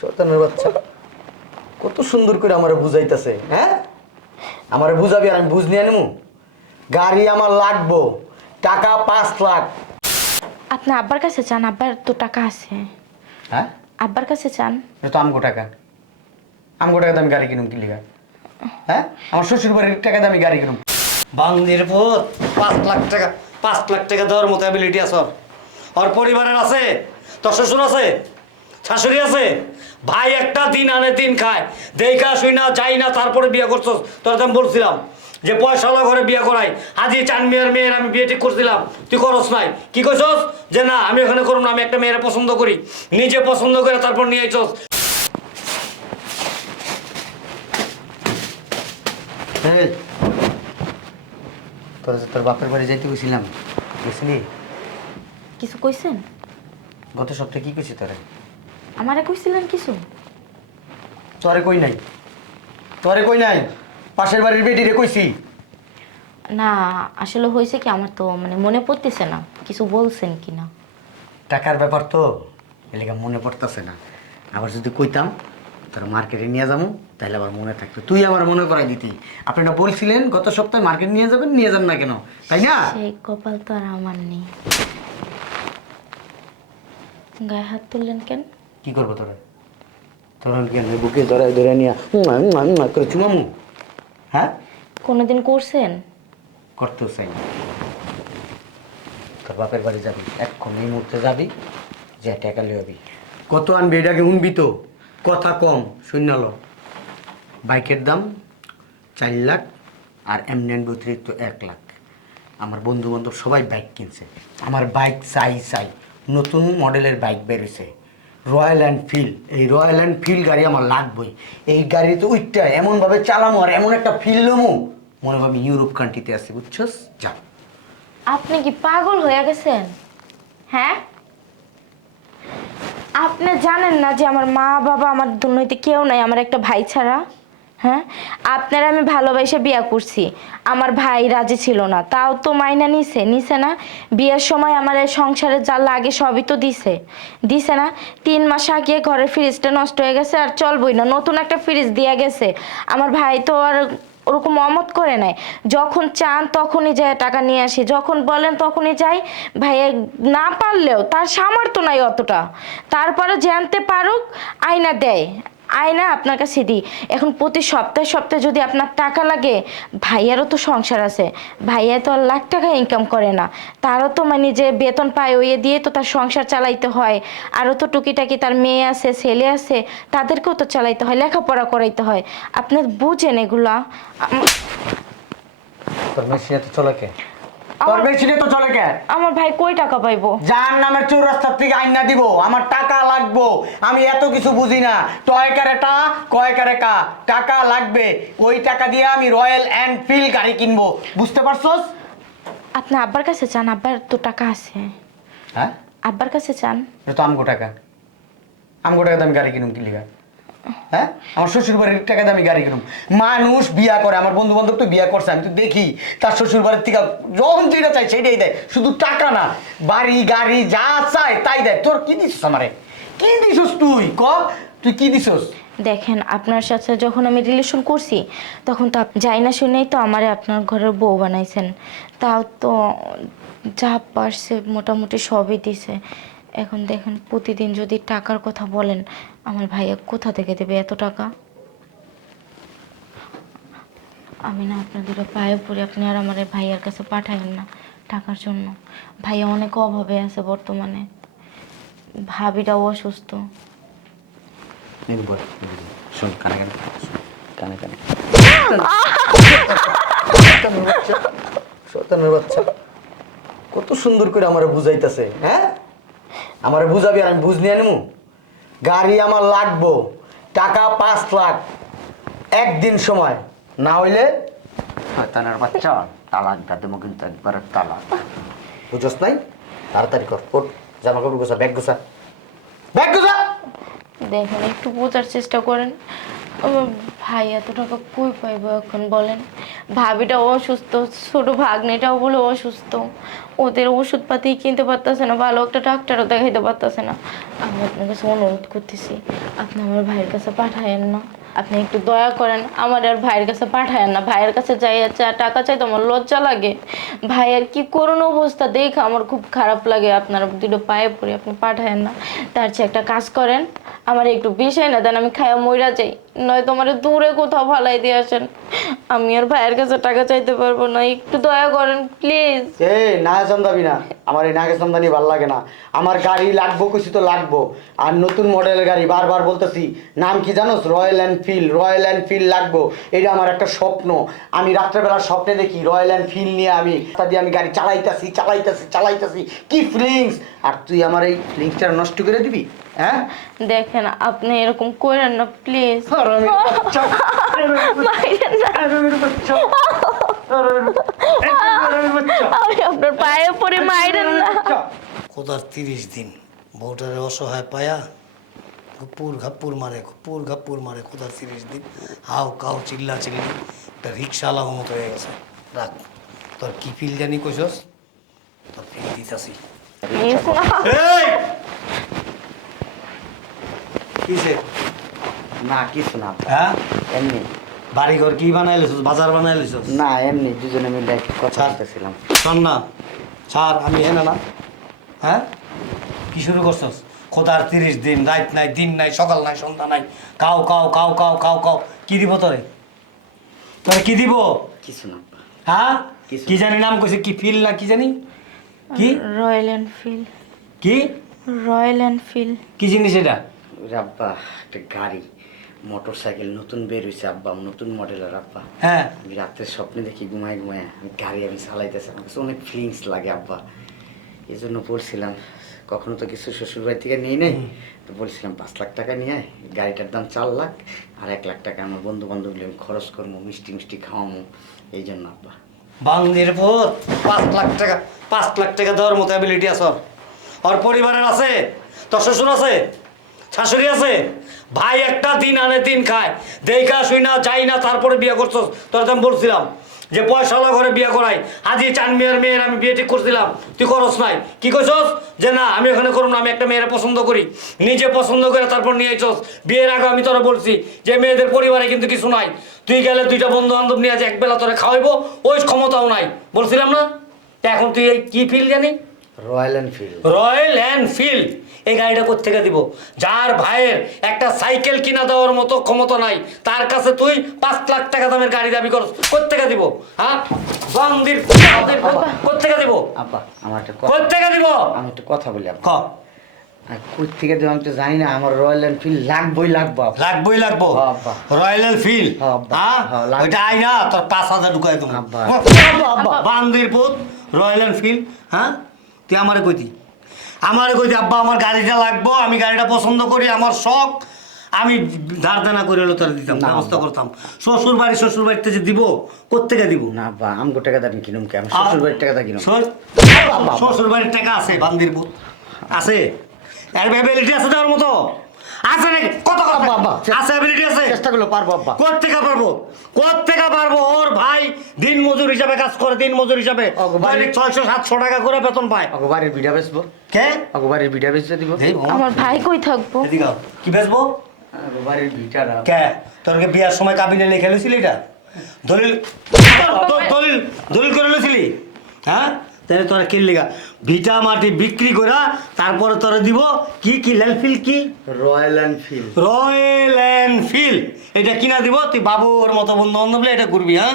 শয়তানের বাচ্চা। কত সুন্দর করে আমারে বুঝাইতেছে হ্যাঁ? আমারে বুঝাবি আর আমি বুঝ নিয়ে নেব গাড়ি আমার লাগবো টাকা পাঁচ লাখ। আপনি আব্বার কাছে চান আব্বার তো টাকা আছে। হ্যাঁ? আব্বার কাছে চান? এটা তো আমগো টাকা। আমগো টাকা দামি গাড়ি কিনুম কি লিগা? হ্যাঁ? আমার শ্বশুর বাড়ির টাকা দামি গাড়ি কিনুম। বান্দির পুত পাঁচ লাখ টাকা পাঁচ লাখ টাকা দেওয়ার মতো অ্যাবিলিটি আছে ওর পরিবারের আছে তোর শ্বশুর আছে, শাশুড়ি আছে, ভাই একটা দিন আনে, দিন খায়। দেখা শুই না, যাই না, তারপরে বিয়ে করছ তোর আমি বলছিলাম যে পয়সাওয়ালা ঘরে বিয়ে করাই। আজি চান মেয়ের মেয়ের আমি বিয়ে ঠিক করছিলাম। তুই করস নাই। কি করছস যে না, আমি ওখানে করব না, আমি একটা মেয়ের পছন্দ করি। নিজে পছন্দ করে তারপর নিয়ে আইছস। তোর বাপের বাড়ি যাইতে গেছিলাম গেছিলি? কিছু কইছেন? গত সপ্তাহে কি কইছি তোরে? আমারে কইছিলেন কিছু? তোরে কই নাই? তোরে কই নাই? পাশের বাড়ির বেডিরে কইছি। না আসলে হয়েছে কি আমার তো মানে মনে পড়তেছে না কিছু বলছেন কি না টাকার ব্যাপার তো এলাকা মনে পড়তেছে না। আবার যদি কইতাম তোর মার্কেটে নিয়ে যাব তাহলে আবার মনে থাকতো। তুই আমার মনে করাই দিতি। আপনারা বলছিলেন গত সপ্তাহে মার্কেট নিয়ে যাবেন নিয়ে যান না কেন তাই না? সেই কপাল তো আর আমার নেই। গায়ে হাত তুললেন কেন? কি করব তোরা? তোরা কেন? বুকে ধরে ধরে নিয়ে করে চুমামু। হ্যাঁ? কোনোদিন করছেন? করতেও চাই না তোর বাপের বাড়ি যাবি? এক্ষণ এই মুহূর্তে যাবি যে টাকা লিয়াবি কত আনবি? এটাকে উনবি তো। কথা কম শূন্য ল। বাইকের দাম চার লাখ আর এমনি আনবি অতিরিক্ত এক লাখ। আমার বন্ধু বান্ধব সবাই বাইক কিনছে। আমার বাইক চাই চাই। নতুন মডেলের বাইক বেরোছে রয়্যাল এনফিল্ড এই রয়্যাল এনফিল্ড গাড়ি আমার লাগবেই। এই গাড়িতে উইটটা এমনভাবে চালামো আর এমন একটা ফিল লমো, মনে হবে ইউরোপ কান্ট্রিতে আছি, বুঝছস? যা আপনি কি পাগল হয়ে গেছেন? হ্যাঁ? আপনি জানেন না যে আমার মা বাবা আমার দুর্নীতি কেউ নাই, আমার একটা ভাই ছাড়া? হ্যাঁ? আপনারা আমি ভালোবাসে বিয়ে করছি। আমার ভাই রাজি ছিল না। তাও তো মাইনা নিছে। নিছে না? বিয়ের সময় আমার সংসারে যা লাগে সবই তো দিছে। দিছে না? তিন মাস আগে ঘরের ফ্রিজটা নষ্ট হয়ে গেছে আর চলবই না। নতুন একটা ফ্রিজ দিয়ে গেছে। আমার ভাই তো আর ওরকম অমত করে নাই। যখন চান তখনই যায় টাকা নিয়ে আসি। যখন বলেন তখনই যাই। ভাইয়া না পারলেও তার সামর্থ্য নাই অতটা। তারপরে জানতে পারুক, আয়না দেয়। আয়না আপনার কাছে দিই। এখন প্রতি সপ্তাহে সপ্তাহে যদি আপনার টাকা লাগে, ভাইয়ারও তো সংসার আছে, ভাইয়া তো আর লাখ টাকা ইনকাম করে না। তারও তো মানে যে বেতন পায় ওই দিয়ে তো তার সংসার চালাইতে হয়। আরও তো টুকিটাকি তার মেয়ে আছে, ছেলে আছে, তাদেরকেও তো চালাইতে হয়, লেখাপড়া করাইতে হয়। আপনার বুঝেন এগুলা। তোর মেশিনে তো চলে কে? আমার ভাই কই টাকা পাইবো? যার নামের চৌরাস্তার থেকে আইনা দিব আমার টাকা লাগবো। আমি এত কিছু বুঝি না। টয় কারে টা কয় কারে কা? টাকা লাগবে। ওই টাকা দিয়ে আমি রয়্যাল এনফিল্ড গাড়ি কিনবো। বুঝতে পারছস? আপনি আব্বার কাছে চান? আব্বার তো টাকা আছে। হ্যাঁ? আব্বার কাছে চান? এটা তো আমগো টাকা। আমগো টাকা দামি গাড়ি কিনুম কি লিগা? হ্যাঁ? আমার শ্বশুর বাড়ির টাকা দামি গাড়ি কিনুম। মানুষ বিয়া করে, আমার বন্ধু বান্ধব তো বিয়া করছে, আমি তো দেখি, তার শ্বশুর বাড়ির থেকে যখন যেটা চাই সেটাই দেয়। শুধু টাকা না, বাড়ি, গাড়ি, যা তাই দেয়। তোর কি দিছিস আমারে? কি দিছিস তুই? ক? তুই কি দিছিস? দেখেন, আপনার সাথে যখন আমি রিলেশন করছি, তখন তো যাই না শুনেই তো আমারে আপনার ঘরের বউ বানাইছেন। তাও তো যা পারছে, মোটামুটি সবই দিছে। এখন দেখেন প্রতিদিন যদি টাকার কথা বলেন, আমার ভাইয়া কোথা থেকে দেবে এত টাকা? আমি না আপনাদের পায়ে পড়ে আপনি আর আমার ভাইয়ার কাছে পাঠাবেন না টাকার জন্য। ভাইয়া অনেক অভাবে আছে বর্তমানে। ভাবিটাও অসুস্থ। কত সুন্দর করে আমার বুঝাইতেছে হ্যাঁ? আমারে বুঝাবি আর আমি বুঝ নিয়ে নেব গাড়ি আমার লাগবো টাকা পাঁচ লাখ একদিন সময়। না হইলে শয়তানের বাচ্চা তালাক দা দেবো কিন্তু একবারে তালাক। বুঝোস নাই? তাড়াতাড়ি কর ওঠ জামা কাপড় গোছা ব্যাগ গোছা। ব্যাগ গোছা! দেখেন একটু বোঝার চেষ্টা করেন। আমার ভাই, এত টাকা কই পাইব এখন বলেন? ভাবিটা অসুস্থ, ছোট ভাগ্নেটাও বলে অসুস্থ। ওদের ওষুধপাতি কিনতে পারতেছে না, ভালো একটা ডাক্তারও দেখাইতে পারতেছে না। আমি আপনার কাছে অনুরোধ করতেছি, আপনি আমার ভাইয়ের কাছে পাঠায়েন না। আপনি একটু দয়া করেন, আমার আর ভাইয়ের কাছে পাঠায়েন না। ভাইয়ের কাছে যাই আছে আর টাকা চাই তো আমার লজ্জা লাগে। ভাইয়ের কি করুন অবস্থা, দেখে আমার খুব খারাপ লাগে। আপনার দুটো পায়ে পড়ে আপনি পাঠায়েন না। তার চেয়ে একটা কাজ করেন, আমার একটু বিষয় না দেন, আমি খায়া মইরা যাই। নয়তো আমার দূরে কোথাও ভালাই দিয়ে আসেন। আমি আর ভাইয়ের কাছে টাকা চাইতে পারব না, একটু দয়া করেন, প্লিজ। না চন্দাবি না। আমার এই নাগে চন্দানি ভালো লাগে না। আমার গাড়ি লাগবো, কিছু তো লাগবো। আর নতুন মডেলের গাড়ি বারবার বলতেছি, নাম কি জানোস? রয়্যাল এনফিল্ড রয়্যাল এনফিল্ড লাগবো। এটা আমার একটা স্বপ্ন। আমি রাত্রেবেলা স্বপ্নে দেখি রয়্যাল এনফিল্ড নিয়ে আমি তা দিয়ে আমি গাড়ি চালাইতাছি চালাইতাছি চালাইতাছি। কি ফিলিংস আর তুই আমার এই ফিলিংসটা নষ্ট করে দিবি? হ্যাঁ? দেখেন আপনি এরকম করেন না প্লিজ আমি আপনার পায়ে পড়ে মাইরেন না। কোথার তিরিশ দিন বউটারে অসহায় পায়া ঘুপুর ঘাপুর মারে ঘুপুর ঘাপুর মারে কোথার তিরিশ দিন। হাও কাউ চিল্লা চিল্লি। একটা রিক্সা লাগো মতো হয়ে গেছে। রাখ। তোর কি ফিল জানি কইছস? তোর ফিল দিতাছি। কিসে? না কিছু না। হ্যাঁ? এমনি। বাড়িঘর কি বানাই লিছস? বাজার বানাই লিছস? না এমনি। দুজনে মিলে কথা বলতেছিলাম। শোন না। ছাড় আমি হেনা না। হ্যাঁ? কি শুরু করছস? খোদার তিরিশ দিন রাত নাই দিন নাই সকাল নাই সন্ধ্যা নাই। কাও কাও কাও কাও কাও কাও। কি দিব তোরে? তোরে কি দিব? কিছু না হ্যাঁ? কি জানি নাম কইছে? কি ফিল না কি জানি? কি? Royal Enfield. কি? Royal Enfield. কি জিনিস এটা? ওরে আব্বা একটা গাড়ি মোটর সাইকেল নতুন বের হয়েছে আব্বা নতুন মডেলের আব্বা। হ্যাঁ। আমি রাতের স্বপ্নে দেখি ঘুমাই ঘুমাই আমি গাড়ি আমি চালাইতেছি আমার কাছে অনেক ফিলিংস লাগে আব্বা। এই জন্য বলছিলাম কখনো তো কিছু শ্বশুর বাড়ি থেকে নিয়ে নেই? তো বলছিলাম পাঁচ লাখ টাকা নিয়ে আয়। গাড়িটার দাম চার লাখ আর এক লাখ টাকা আমার বন্ধু বান্ধব আমি খরচ করব মিষ্টি মিষ্টি খাওয়ামো এই জন্য আব্বা। বান্দির ভূত পাঁচ লাখ টাকা পাঁচ লাখ টাকা দেওয়ার মতো অ্যাবিলিটি আছে ওর। পরিবারের আছে তোর শ্বশুর আছে শাশুড়ি আছে। ভাই একটা দিন আনে দিন খায়। দেখা শুই না যাই না তারপরে বিয়ে করছস। তোর আমি বলছিলাম। যে পয়সাওয়ালা ঘরে বিয়ে করাই। আজই চান মেয়ের মেয়ের আমি বিয়ে ঠিক করছিলাম। তুই করস নাই। কি কইছস? যে না আমি ওখানে করুন না আমি একটা মেয়েরা পছন্দ করি। নিজে পছন্দ করে তারপর নিয়ে আইছস। বিয়ের আগে আমি তোরা বলছি যে মেয়েদের পরিবারে কিন্তু কিছু নাই। তুই গেলে দুইটা বন্ধু বান্ধব নিয়ে আজ একবেলা তোরা খাওয়াইবো ওই ক্ষমতাও নাই। বলছিলাম না? এখন তুই এই কি ফিল জানি রয়্যাল এনফিল্ড রয়্যাল এনফিল্ড এই গাড়িটা কোথেকে দিব? যার ভাইয়ের একটা সাইকেল কিনা দেওয়ার মতো ক্ষমতা নাই। তার কাছে তুই পাঁচ লাখ টাকা দামের গাড়ি দাবি করছ কোথেকে দিব? হ্যাঁ? বান্দির কোথেকে দিব? আব্বা আমার একটা কোথেকে দিব? আমি একটা কথা বলি আব্বা। কই থেকে দেবো আমি তো জানি না আমার রয়্যাল এনফিল্ড লাগবই লাগবো আব্বা। লাগবই লাগবো? হ্যাঁ, রয়্যাল এনফিল্ড হ্যাঁ, আব্বা। লাগবে। ওইটা আই না তোর পাঁচ হাজার ঢুকাই বান্দির পুত রয়্যাল এনফিল্ড হ্যাঁ? তুই আমারে কইতি আমারে কইতি আব্বা আমার গাড়িটা লাগবো আমি গাড়িটা পছন্দ করি আমার শখ। আমি ধার দেনা করে হলো তোর দিতাম ব্যবস্থা করতাম। শ্বশুর বাড়ি শ্বশুর বাড়িতে যে দিব কোথেকে দিব? না আব্বা আমগো টাকা দাম কিনুম কে? আমি শ্বশুর বাড়ির টাকা দা কিনুম? শ্বশুর- বাড়ির টাকা আছে বান্দির পুত আছে? এর অ্যাবিলিটি আছে তোর মতো? আছে নাকি? কত কথা। আছে? অ্যাবিলিটি আছে চেষ্টা করলে পারব আব্বা। কোথেকে পারব? কোথেকে পারব? ওর ভাই দিন মজুর হিসাবে কাজ করে দিন মজুর হিসাবে। দৈনিক ছয়শো সাতশো টাকা করে বেতন পায়। আগো বাড়ির বিড়া বেচবো। কে? আগো বাড়ির বিড়া বেচতে দিব। আমার ভাই কই থাকব? এদিকে আও। কি বেচবো? আগো বাড়ির বিটারা কে? তোর কি বিয়ার সময় কাবিনে লিখে লইছিলি এটা? দলিল দলিল দলিল করে লইছিলি? হ্যাঁ? তাহলে তোরা কি লিগা? ভিটা মাটি বিক্রি করা তারপরে তোরা দিব কি কি ল্যান্ডফিল কি? রয়্যাল এনফিল্ড রয়্যাল এনফিল্ড এটা কিনা দিব? তুই বাবুর মতো বন্ধু বান্ধব এটা করবি হ্যাঁ?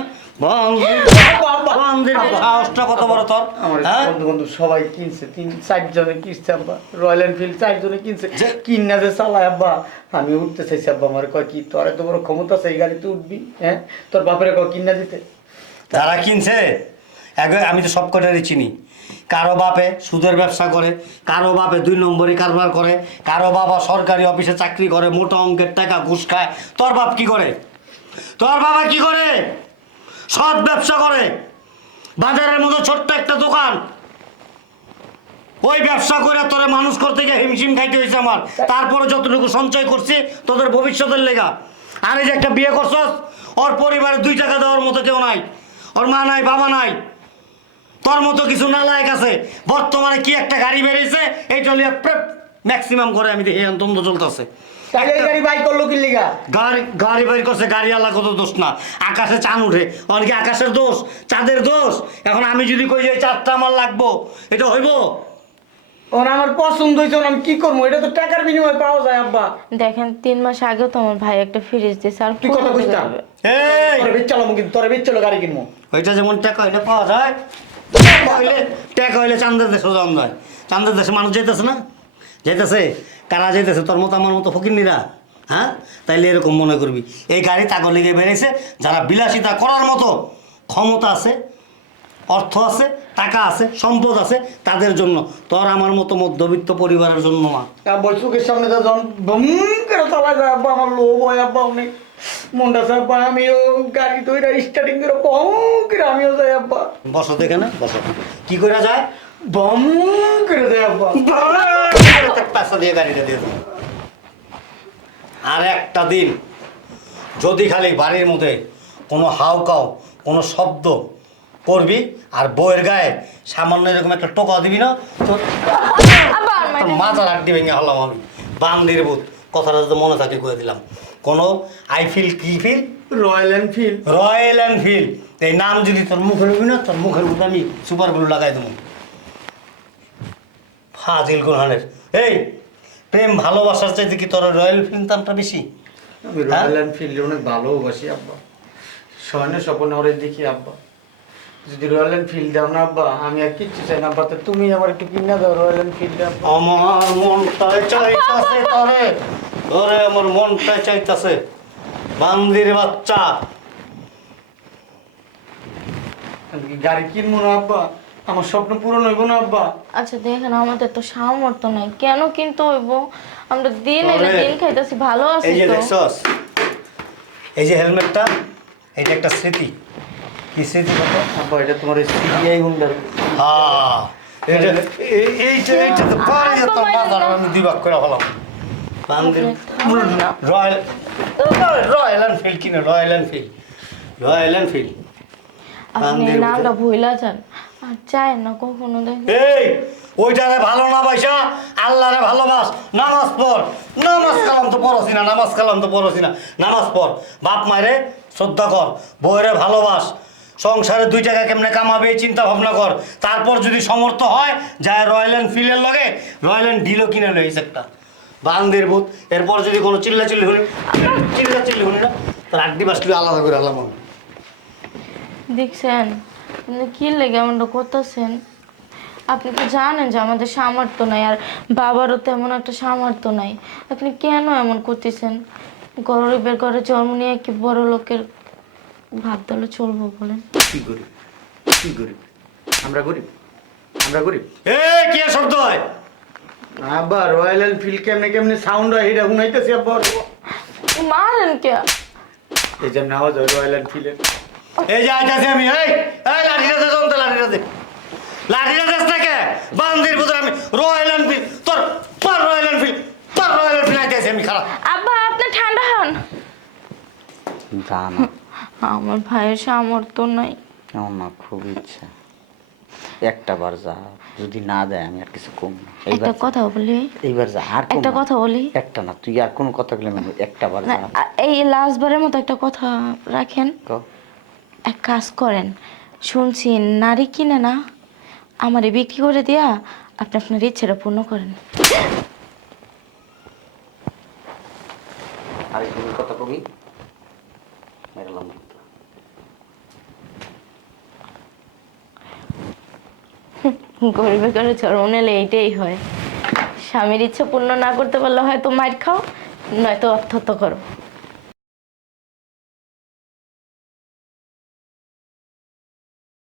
কত বড় তোর হ্যাঁ? বন্ধু বন্ধু সবাই কিনছে তিন চারজনে কিনছে আব্বা। রয়্যাল এনফিল্ড চারজনে কিনছে। যে- কিন্না যে চালায় আব্বা। আমি উঠতে চাইছি আব্বা আমার কয় কি তোর এত বড় ক্ষমতা আছে এই গাড়িতে উঠবি হ্যাঁ? তোর বাপের কয় কিন্না দিতে। তারা কিনছে আগে আমি তো সব কটারই চিনি। কারও বাপে সুদের ব্যবসা করে, কারও বাপে দুই নম্বরই কারবার করে, কারও বাবা সরকারি অফিসে চাকরি করে, মোটা অঙ্কের টাকা ঘুষ খায়। তোর বাপ কি করে? তোর বাবা কি করে? সৎ ব্যবসা করে। বাজারের মতো ছোট্ট একটা দোকান। ওই ব্যবসা করে তোরা মানুষ করতে গিয়ে হিমশিম খাইতে হয়েছে আমার। তারপরে যতটুকু সঞ্চয় করছি, তোদের ভবিষ্যতের লেগা। আর এই যে একটা বিয়ে করছস, ওর পরিবারে দুই টাকা দেওয়ার মতো কেউ নাই। ওর মা নাই, বাবা নাই। তোর মতো কিছু নালায়ক আছে। বর্তমানে কি একটা গাড়ি বেরিয়েছে এইটা নিয়ে ম্যাক্সিমাম করে আমি দেখি চলতেছে। গাড়ি বাই করল কি লিগা? গাড়ি গাড়ি বের করছে গাড়ি আল্লাহ কত দোষ না। আকাশে চান উঠে অনেকে আকাশের দোষ? চাঁদের দোষ? এখন আমি যদি কই যে এই আমার লাগবো এটা হইব? ওর আমার পছন্দ হয়েছে আমি কি করব? এটা তো টাকার বিনিময়ে পাওয়া যায় আব্বা। দেখেন তিন মাস আগেও তো আমার ভাই একটা ফ্রিজ দিয়েছে আর তুই কথা? এই! তোরে বেচ কিন্তু তোরে বেচ চলো গাড়ি কিনবো ওইটা যেমন টাকা হইলে পাওয়া যায়। টাকা হইলে টাকা হইলে চান্দের দেশে যাওয়া যায় চান্দের দেশে মানুষ যাইতেছে না? যাইতেছে কারা যাইতেছে তোর মতো আমার মতো ফকিরনিরা হ্যাঁ? তাইলে এরকম মনে করবি। এই গাড়ি তাগো লেগে বেড়েছে, যারা বিলাসিতা করার মতো ক্ষমতা আছে, অর্থ আছে, টাকা আছে, সম্পদ আছে, তাদের জন্য। তোর আমার মতো মধ্যবিত্ত পরিবারের জন্য না। চোখের সামনে যখন বম করে চালা যায়, আব্বা, আমার লোভ হয়, আব্বা অনেক আব্বা আমিও গাড়ি তৈরি স্টার্টিং করে বম করে আমিও যাই আব্বা বসো তো এখানে বসো কি করে যায় বম করে যায় আব্বা দিয়ে গাড়িটা দিয়ে আর একটা দিন যদি খালি বাড়ির মধ্যে কোনো হাউকাও কোনো শব্দ করবি আর বইয়ের গায়ে সামান্য এরকম একটা টোকা দিবি না তো তোর মানে- ভেঙে হলাম আমি বান্দির বুথ কথাটা যদি মনে থাকে করে দিলাম। কোনো আই ফিল কি feel? Royal Enfield. Royal Enfield. এই নাম যদি তোর মুখের হবি না তোর মুখের মধ্যে আমি সুপারগুলো লাগাই দেবো। ফাজিল গুলহানের এই প্রেম ভালোবাসার চাইতে কি তোর রয়্যাল ফিল্ড দামটা বেশি? আমি রয়্যাল এনফিল্ড অনেক ভালোবাসি আব্বা। স্বর্ণের স্বপ্ন ওরে দেখি আব্বা। যদি রয়্যাল এনফিল্ড দাও না আব্বা আমি আর কিচ্ছু চাই না আব্বা তো তুমি আমার একটু কিনা দাও রয়্যাল এনফিল্ড আমার মনটাই চাইতাছে তোরে। তোরে আমার মনটাই চাইতাছে। বান্দির বাচ্চা। গাড়ি কিনবো না আব্বা? আমার স্বপ্ন পূরণ হইব না আব্বা। আচ্ছা দেখেন আমাদের তো সামর্থ্য নাই। কেন কিনতে হইব? আমরা দিন এনে দিন খাইতেছি ভালো আছি এই যে তো। দেখছস? এই যে হেলমেটটা এটা একটা স্মৃতি। আব্বা এটা তোমার সিবিআই হুন্ডার। হ্যাঁ। এইটা এইটা এইটা তো পারি যেত মাথার আমি দিবাক করে হলাম বান্দির থামেন না। রয়্যাল রয়্যাল এনফিল্ড কিনে রয়্যাল এনফিল্ড। Royal Enfield. আপনি নামটা ভুলা যান। আর চায় না কখনো দেখেন এই ওইটারে ভালো না বাইসা আল্লাহরে ভালোবাস নামাজ পড়। নামাজ কালাম তো পড়ছি না নামাজ কালাম তো পড়ছি না। নামাজ পড়। বাপ মায়েরে শ্রদ্ধা কর বউরে ভালোবাস সংসারে দুই টাকা কেমনে কামাবে, এই চিন্তা ভাবনা কর। তারপর যদি সমর্থ হয়, যায় রয়্যাল এনফিল্ডের লগে রয়্যাল ডিলও কিনে লইস একটা বান্দির ভূত। এরপর যদি কোনো চিল্লা চিল্লি হলি চিল্লা চিল্লি হলি না, তার আড্ডি বাসলি আলাদা করে আলাম। আমি। দেখছেন, আপনি কি লেগে এমনটা করতেছেন? আপনি তো জানেন যে আমাদের সামর্থ্য নাই, আর বাবারও তেমন একটা সামর্থ্য নাই। আপনি কেন এমন করতেছেন? গরিবের ঘরে জন্ম নিয়ে কি বড় লোকের ভাত দলে চলবো বলেন। কি গরিব? কি গরিব? আমরা গরিব? আমরা গরিব? এই কি শব্দ হয়? আব্বা রয়্যাল এনফিল্ড কেমনে কেমনে সাউন্ড হয় এটা শুনাইতেছি আব্বা। মারেন কে? এই যে আওয়াজ হয় রয়্যাল এনফিল্ডের এই যে আইতাছি আমি এই এই লাঠিটা দে জমতে লাঠিটা দে লাঠিটা দেশ থেকে বান্দির ভিতরে আমি রয়্যাল এনফিল্ড তোর তোর রয়্যাল এনফিল্ড তোর রয়্যাল এনফিল্ড আইতাছি আমি খারাপ। আব্বা আপনি ঠান্ডা হন। যা না আমার ভাইয়ের সামর্থ্য নাই। আমার না খুব ইচ্ছা। একটা বার যা যদি না দেয় আমি আর কিছু কম না। একটা এইবার কথা বলি। এইবার যা আর কম একটা না। কথা বলি। একটা না তুই আর কোনো কথা বলে আমি একটা বার না যা। আ- এই লাস্টবারের মতো একটা কথা রাখেন। কও। এক কাজ করেন শুনছি নারী কিনে না আমারে বিক্রি করে দিয়া আপনি আপনার ইচ্ছেটা পূর্ণ করেন। আর কথা কবি? মেরলাম কিন্তু। গরিবের চরম এলে এইটাই হয় স্বামীর ইচ্ছা পূর্ণ না করতে পারলে হয়তো মার খাও, নয়তো অর্থ করো